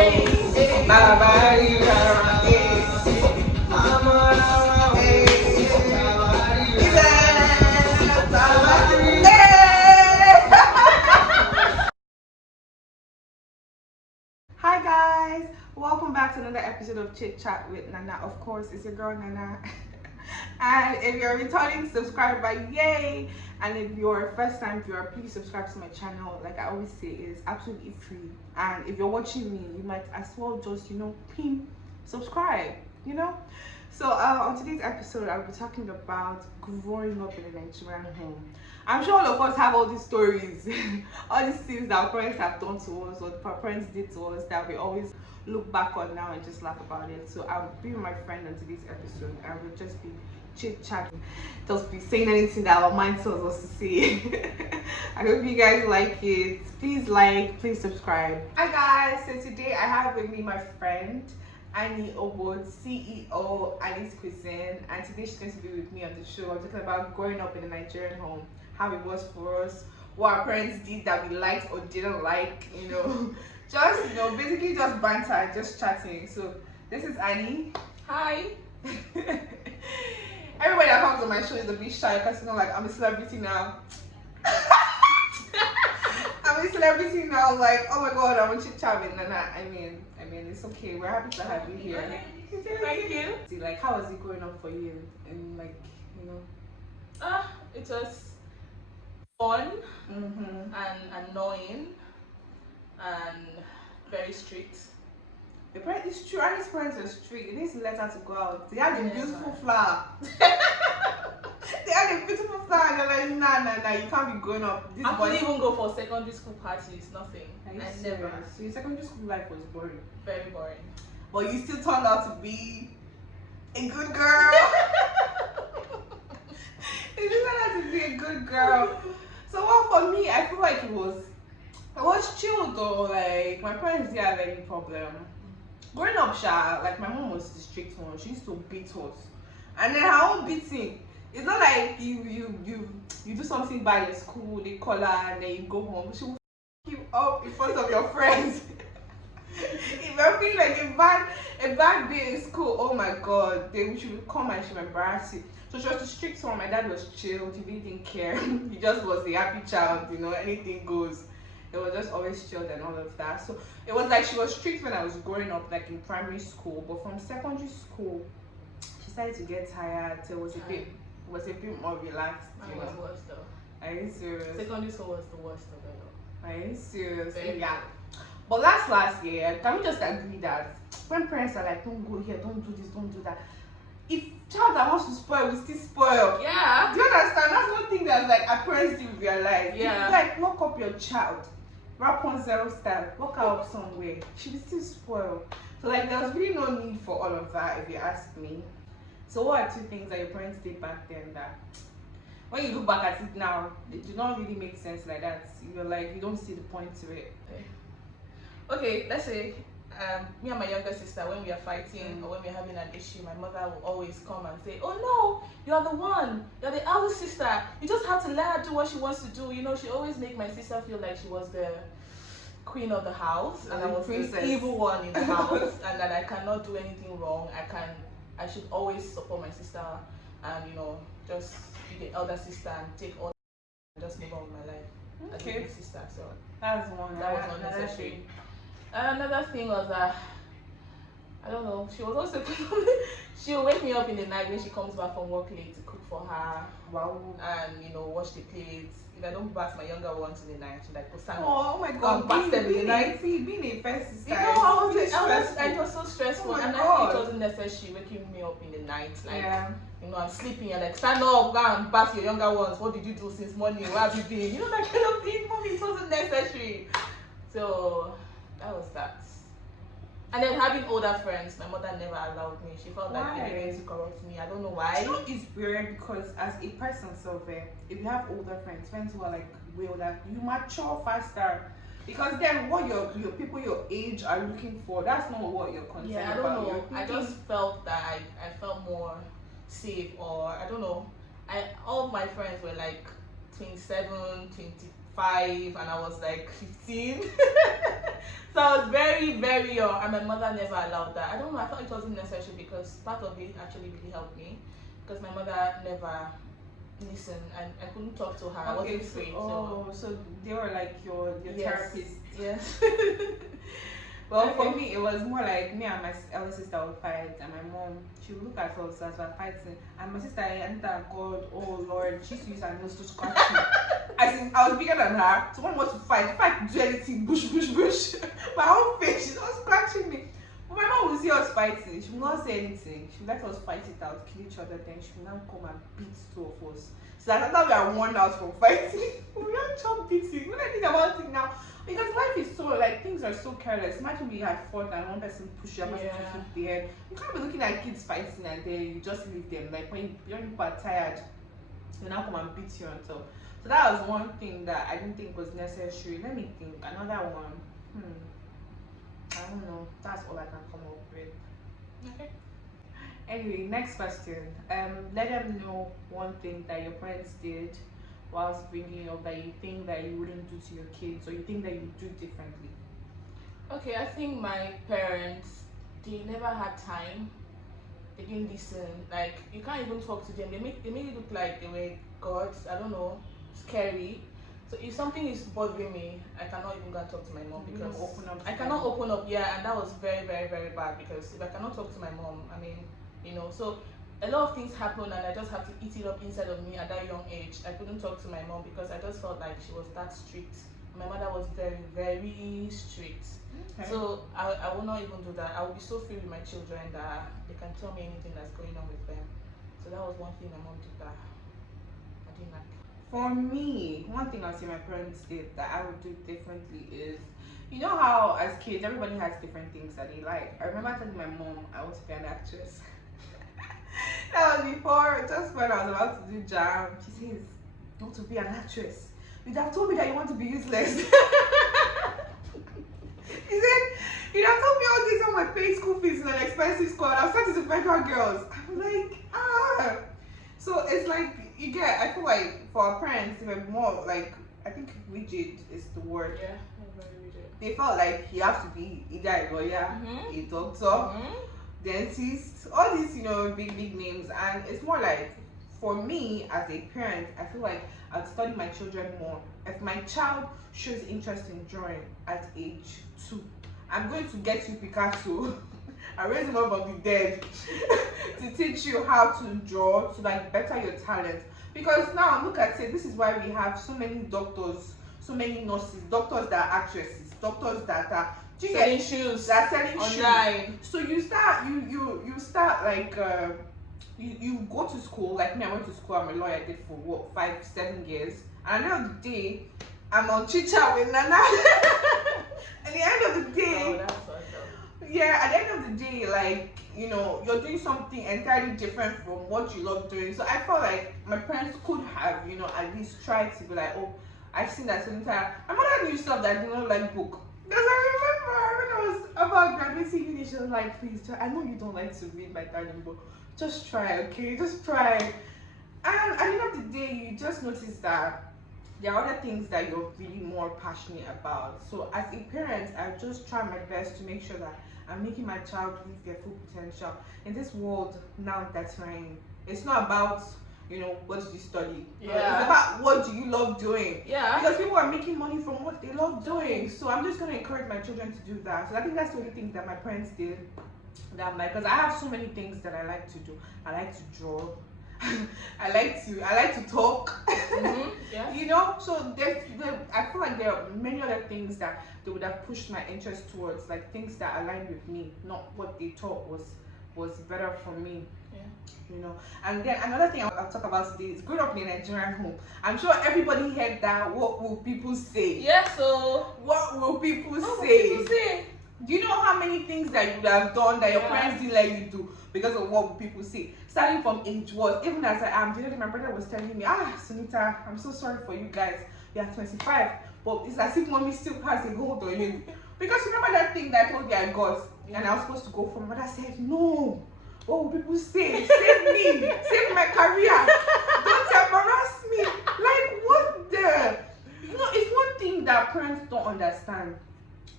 Hi guys, welcome back to another episode of Chit Chat with Nana. Of course, it's your girl Nana. And if you're a returning subscriber, yay! And if you're a first time viewer, please subscribe to my channel. Like I always say, it is absolutely free. And if you're watching me, you might as well just pin subscribe. So on today's episode, I'll be talking about growing up in a Nigerian home. I'm sure all of us have all these stories, all these things that our parents have done to us or our parents did to us that we always look back on now and just laugh about it. So I'll be with my friend on today's episode and we'll just be chit-chatting, just be saying anything that our mind tells us to say. I hope you guys like it. Please like, please subscribe. Hi guys, so today I have with me my friend Aniekpeno Obot, CEO Aniekpeno, and today she's going to be with me on the show. I'm talking about growing up in a Nigerian home, how it was for us, what our parents did that we liked or didn't like, just basically just banter, just chatting. So this is Annie. Hi. Everybody that comes on my show is a bit shy because I'm a celebrity now. I'm a celebrity now, like, oh my god, I'm a chit chat with Nana. I mean, it's okay. We're happy to have you here. Thank you. Like, how was it growing up for you? And It was fun mm-hmm. and annoying and very strict. It's true. Annie's parents are strict. They didn't let her to go out. They had a beautiful flower. They had a beautiful flower, and they're like, nah, you can't be growing up. I couldn't even go for secondary school parties. Nothing. I never. So your secondary school life was boring. Very boring. But you still turned out to be a good girl. You still turned out to be a good girl. So for me, I feel like it was chill though. Like my parents didn't have any problem. Growing up, like my mom was the strict one. She used to beat us, and then her own beating. It's not like you do something bad in school, they call her, and then you go home. She will f you up in front of your friends. If you're feeling like a bad day in school, oh my god, she would come and she would embarrass you. So she was the strict one. My dad was chill. He really didn't care. He just was the happy child. Anything goes. It was just always chilled and all of that. So it was like she was strict when I was growing up, like in primary school. But from secondary school, she started to get tired. So it was a bit more relaxed. Mine was worse though. Are you serious? Secondary school was the worst of it all. Are you serious? Very Yeah. But last year, can we just agree that when parents are like, don't go here, don't do this, don't do that, if child that wants to spoil will still spoil. Yeah. Do you understand? That's one thing that's like our parents do realize. Yeah. If you like lock up your child, rap on 0 star, walk out somewhere, she will still spoil. So like there was really no need for all of that if you ask me. So what are 2 things that your parents did back then that when you look back at it now, they do not really make sense like that? You're like, you don't see the point to it. Okay, let's say me and my younger sister, when we are fighting or when we're having an issue, my mother will always come and say, oh no, you're the one, you're the elder sister, you just have to let her do what she wants to do. She always make my sister feel like she was the queen of the house and I was the evil one in the house and that I cannot do anything wrong. I should always support my sister and just be the elder sister and take all and just move on with my life as a big sister. So That's one. that was not necessary. Another thing was that I don't know, she was also she'll wake me up in the night when she comes back from work late to cook for her. Wow. And wash the plates. If I don't bath my younger ones in the night, she's like, oh my god, being a first sister. It was so stressful. Oh and God. I think it wasn't necessary waking me up in the night. Like I'm sleeping and like, stand up, go and bath your younger ones. What did you do since morning? Where have you been? That kind of thing. Mommy, it wasn't necessary. So that was that. And then having older friends, my mother never allowed me. She felt like they were going to corrupt me. I don't know why. It's weird because as a person if you have older friends who are like way older, you mature faster. Because then what your people your age are looking for, that's not what you're concerned about. Yeah, I don't know. I just felt that I felt more safe, or I don't know. All my friends were like 27, 25, and I was like 15. So I was very, very young, and my mother never allowed that. I don't know, I thought it wasn't necessary because part of it actually really helped me. Because my mother never listened, and I couldn't talk to her. I wasn't free. So they were like your yes, therapist. yes. Well, for me, it was more like me and my elder sister would fight, and my mom, she would look at us as we're fighting. And my sister, Anita, God, oh Lord, she used to use her nose to scratch me. I was bigger than her, so when we want to fight, do anything, bush. My whole face, she's not scratching me. But my mom would see us fighting, she would not say anything. She would let us fight it out, kill each other, then she would now come and beat two of us. So that's how we are worn out from fighting. We don't chop beating. When I think about it now, because life is so, like, things are so careless. Imagine we had fought and one person pushed you, another person hit the head. You can't be looking at kids fighting and then you just leave them. Like, when people are tired, they now come and beat you on top. So that was one thing that I didn't think was necessary. Let me think. Another one. I don't know. That's all I can come up with. Okay. Anyway, next question. Let them know one thing that your parents did whilst bringing up that you think that you wouldn't do to your kids, or you think that you do differently. Okay, I think my parents, they never had time. They didn't listen. Like, you can't even talk to them. They make it look like they were gods. I don't know, scary. So if something is bothering me, I cannot even go and talk to my mom because I cannot open up. Yeah, and that was very, very, very bad because if I cannot talk to my mom, I mean, you know, so a lot of things happen and I just have to eat it up inside of me at that young age. I couldn't talk to my mom because I just felt like she was that strict. My mother was very, very strict. Okay. So I will not even do that. I will be so free with my children that they can tell me anything that's going on with them. So that was one thing my mom did that I didn't like. For me, one thing I see my parents did that I would do differently is, you know how as kids everybody has different things that they like. I remember telling my mom I want to be an actress. That was before, just when I was about to do jam. She says, "You want to be an actress? You'd have told me that you want to be useless." He said, "You'd have told me all this on my paying school fees in an expensive school, and I was starting to federal girls." I'm like, ah. So it's like, you get, I feel like for our parents, they were more like, I think rigid is the word. Yeah, very rigid. They felt like you have to be either a lawyer, a doctor, dentist, all these, you know, big names. And it's more like, for me as a parent, I feel like I'd study my children more. If my child shows interest in drawing at age 2, I'm going to get you Picasso. I raise him up from the dead to teach you how to draw, to like better your talent. Because now look at it, this is why we have so many doctors, so many nurses, doctors that are actresses, doctors that are selling shoes, that are selling online. Shoes. So you start like you go to school. Like me, I went to school. I'm a lawyer. I did for what, 5-7 years. And at the end of the day, I'm on chit chat with Nana. At the end of the day, that's awesome. Yeah, at the end of the day, like, you know, you're doing something entirely different from what you love doing. So I felt like my parents could have, you know, at least tried to be like, oh, I've seen that sometimes. My mother knew stuff that I did not like book. Because I remember when I was about graduating uni, she was like, please try. I know you don't like to read my darling book. Just try, okay? Just try. And at the end of the day, you just notice that there are other things that you're really more passionate about. So as a parent, I just try my best to make sure that I'm making my child reach their full potential. In this world now that we're in, it's not about, you know, what did you study? Yeah. It's about what do you love doing? Yeah. Because people are making money from what they love doing. So I'm just going to encourage my children to do that. So I think that's the only thing that my parents did. That because I have so many things that I like to do. I like to draw. I like to talk. Yeah. You know, so I feel like there are many other things that they would have pushed my interest towards, like things that aligned with me, not what they thought was better for me. Yeah. You know, and then another thing I'll talk about today is growing up in a Nigerian home. I'm sure everybody heard that. What will people say? Yeah. So what will people say? What will people say? Do you know how many things that you would have done that your parents didn't let you do because of what people say? Starting from age what? Even as I am, do you know, my brother was telling me, Sunita, I'm so sorry for you guys. You are 25, but it's as if mommy still has a hold on you. Because remember that thing that I told you I got, and I was supposed to go for my mother said, no. What will people say? Save me, save my career. Don't embarrass me. Like, what the? You know, it's one thing that parents don't understand.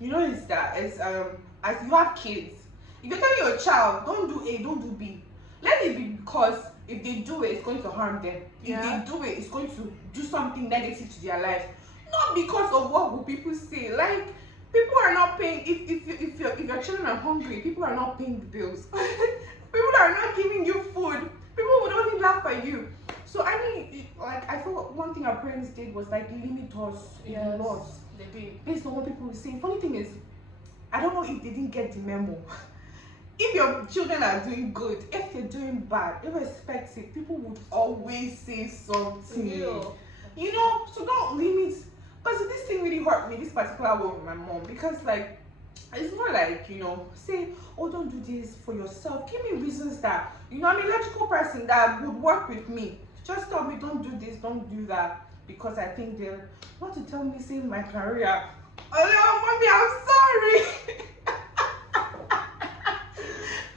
you know, is that it's as you have kids, if you're telling your child don't do A, don't do B, let it be because if they do it, it's going to harm them. If they do it, it's going to do something negative to their life. Not because of what will people say. Like, people are not paying. If your children are hungry, people are not paying the bills. People are not giving you food. People would only laugh at you. So I mean, like, I thought one thing our parents did was like limit us in laws. They did. Based on what people were saying. Funny thing is, I don't know if they didn't get the memo. If your children are doing good, if they're doing bad, irrespective, people would always say something. You know, so don't limit. Because this thing really hurt me, this particular one with my mom, because like, it's more like, you know, say, oh, don't do this for yourself. Give me reasons that, you know, I'm a logical person that would work with me. Just tell me, don't do this, don't do that, because I think they'll want to tell me, save my career. Oh, mommy, I'm sorry.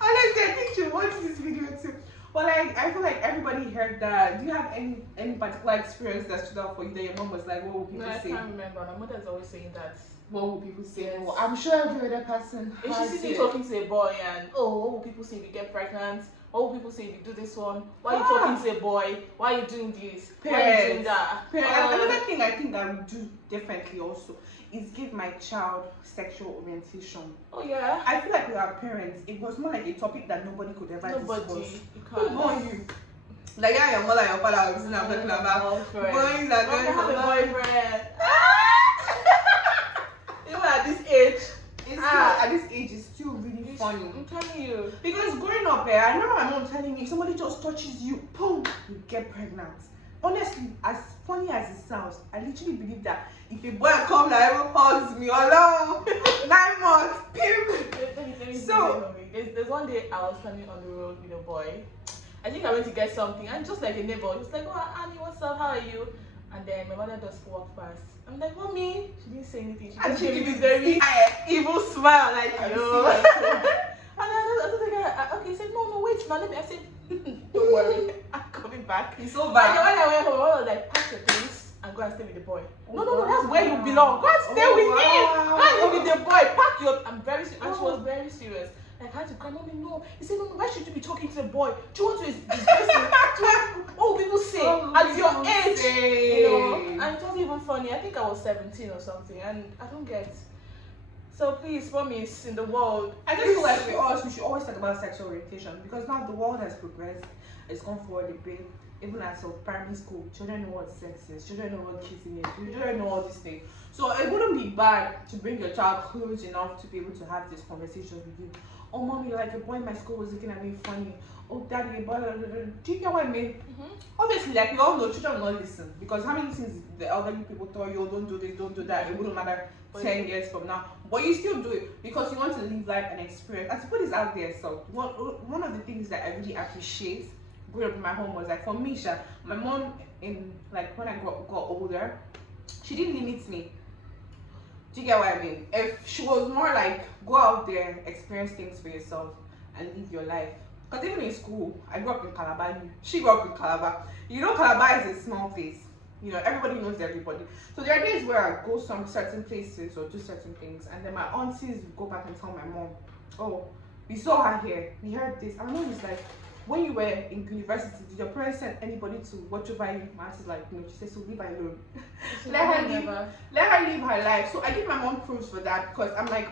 Honestly, I think she watched this video too. But like, I feel like everybody heard that. Do you have any particular experience that stood out for you that your mom was like, what will people say? I can't remember. My mother's always saying that. What will people say? Yes. Well, I'm sure every other person if she sees you talking to a boy and, oh, what will people say if you get pregnant? What will people say if you do this one? Why are you talking to a boy? Why are you doing this? Why are you doing that? Another thing I think I would do differently also is give my child sexual orientation. Oh yeah. I feel like with our parents, it was more like a topic that nobody could ever discuss. Who born you? Like, yeah, your mother, your father was talking about boys that have a boyfriend. Even at this age. At this age, it's still really funny. I'm telling you. Because growing up there, I remember my mom telling me if somebody just touches you, boom, you get pregnant. Honestly, as funny as it sounds, I literally believe that if a boy comes like hugs me along 9 months, Let me so there's one day I was standing on the road with a boy. I think I went to get something, and just like a neighbor, he was like, "Oh, Annie, what's up? How are you?" And then my mother just walked past. I'm like, "Mommy," she didn't say anything. She gave me this very evil smile, like, yo. And I was like, okay, he said, no, wait, now let me. I said, don't worry, I'm coming back. He's so bad. And then when I went home, I was like, pack your things and go and stay with the boy. No, that's where you belong. Go and stay with him. Go and live with the boy. Pack your. I'm very serious. And she was very serious. Like, I had to cry, Mommy, no. He said, no, why should you be talking to the boy? Do you want to disgrace him? What will people say at your age? You know? And it wasn't even funny. I think I was 17 or something, and I don't get. So please, promise in the world. I just feel like we should always talk about sexual orientation, because now the world has progressed. It's gone forward a bit. Even at primary school, children know what sex is, children know what kissing is, children know all these things. So it wouldn't be bad to bring your child close enough to be able to have this conversation with you. Oh, mommy, like a boy in my school was looking at me funny. Oh, daddy, blah, blah, blah, blah. Do you get what I mean? Obviously, like we all know, children will not listen, because how many things the elderly people tell you, oh, don't do this, don't do that. It wouldn't matter 10 years from now, but you still do it because you want to live life and experience. And to put this out there, so one of the things that I really appreciate growing up in my home was like, for me, my mom, in like when I got older, she didn't limit me. Do you get what I mean? If she was more like, go out there, experience things for yourself, and live your life. Because even in school, I grew up in Calabar. She grew up in Calabar. You know, Calabar is a small place. You know, everybody knows everybody. So there are days where I go some certain places or do certain things, and then my aunties will go back and tell my mom, oh, we saw her here, we heard this. And my mom is like, when you were in university, did your parents send anybody to watch over you? My auntie's like, no. She said, so leave her alone. let her live her life. So I give my mom proofs for that, because I'm like,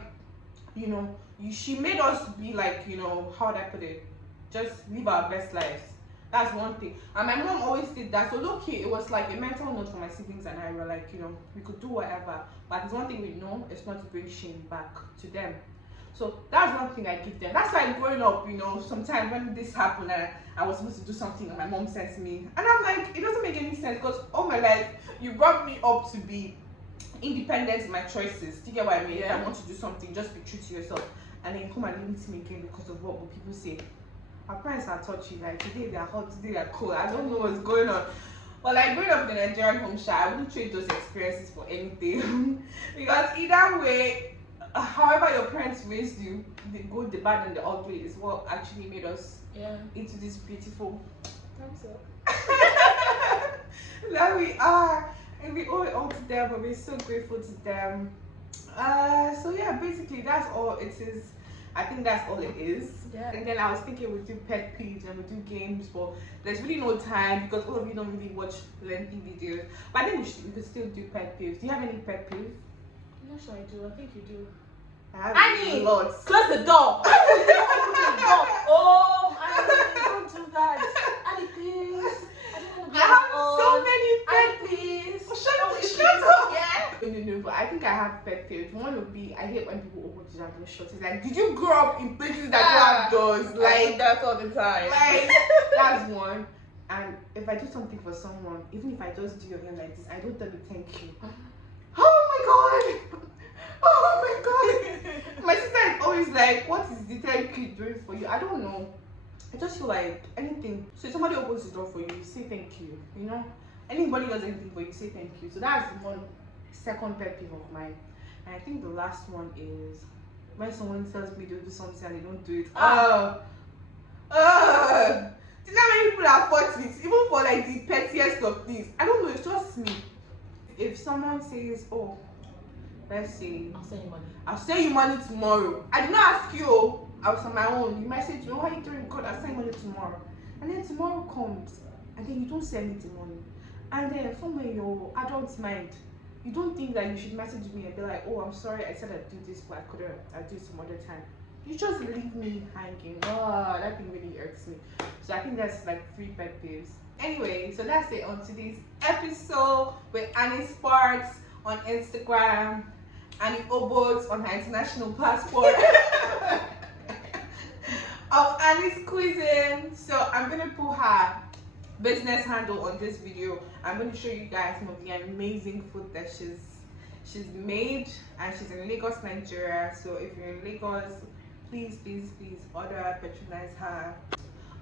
you know, she made us be like, you know, how would I put it? Just live our best lives. That's one thing. And my mom always did that. So low-key, it was like a mental note for my siblings and I. Were like, you know, we could do whatever. But there's one thing we know, it's not to bring shame back to them. So that's one thing I give them. That's why growing up, you know, sometimes when this happened and I was supposed to do something and my mom sends me, and I'm like, it doesn't make any sense, because all my life you brought me up to be independent in my choices. Do you get what I mean? Yeah. If I want to do something, just be true to yourself, and then you come and limit me again because of what will people say. Our parents are touchy, like today they are hot, today they are cold. I don't know what's going on. But like growing up in a Nigerian home, I wouldn't trade those experiences for anything. Because either way, however your parents raised you, the good, the bad, and the ugly is what actually made us into this beautiful. Time's up. There we are, and we owe it all to them, but we're so grateful to them. So yeah, basically that's all it is. I think that's all it is. Yeah. And then I was thinking we'd do pet peeves and we'd do games, but there's really no time because all of you don't really watch lengthy videos. But I think we could still do pet peeves. Do you have any pet peeves? I'm not sure I do. I think you do. I have Annie, lots. close the door. Open the door. Oh, Annie, don't do that. Annie, please. I have so many pet Annie, please. Shut up! Yeah. No, but I think I have pet peeves. One would be I hate when people open the door shut. It's like, did you grow up in places that don't have doors? Like that all the time. Like that's one. And if I do something for someone, even if I just do your hair like this, I don't tell you thank you. Oh my god! Oh my god! My sister is always like, what is the thank you doing for you? I don't know. I just feel like anything. So if somebody opens the door for you, you say thank you. You know? Anybody does anything for you, say thank you. So that's one second pet peeve of mine. And I think the last one is when someone tells me they'll do something and they don't do it. Do you know how many people have fought with? Even for like the pettiest of things. I don't know, it's just me. If someone says, oh, let's say, I'll send you money tomorrow. I did not ask you. I was on my own. You might say, you know how you doing? God, I'll send you money tomorrow. And then tomorrow comes, and then you don't send me the money. And then somewhere in your adult mind, you don't think that you should message me and be like, oh, I'm sorry, I said I'd do this, but I couldn't. I'll do it some other time. You just leave me hanging. Oh, that thing really irks me. So I think that's like 3 pet peeves. Anyway, so that's it on today's episode with Annie Sparks on Instagram, Aniekpeno Obot on her international passport of Annie's Cuisine. So I'm gonna put her business handle on this video. I'm going to show you guys some of the amazing food that she's made, and she's in Lagos, Nigeria. So if you're in Lagos, please order, patronize her.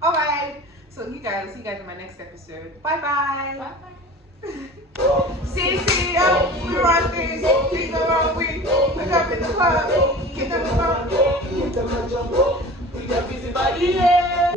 All right, so see you guys in my next episode. Bye bye. See yo, we run things, things the wrong way. Wake up in the club, get them in the club. We got busy body, yeah.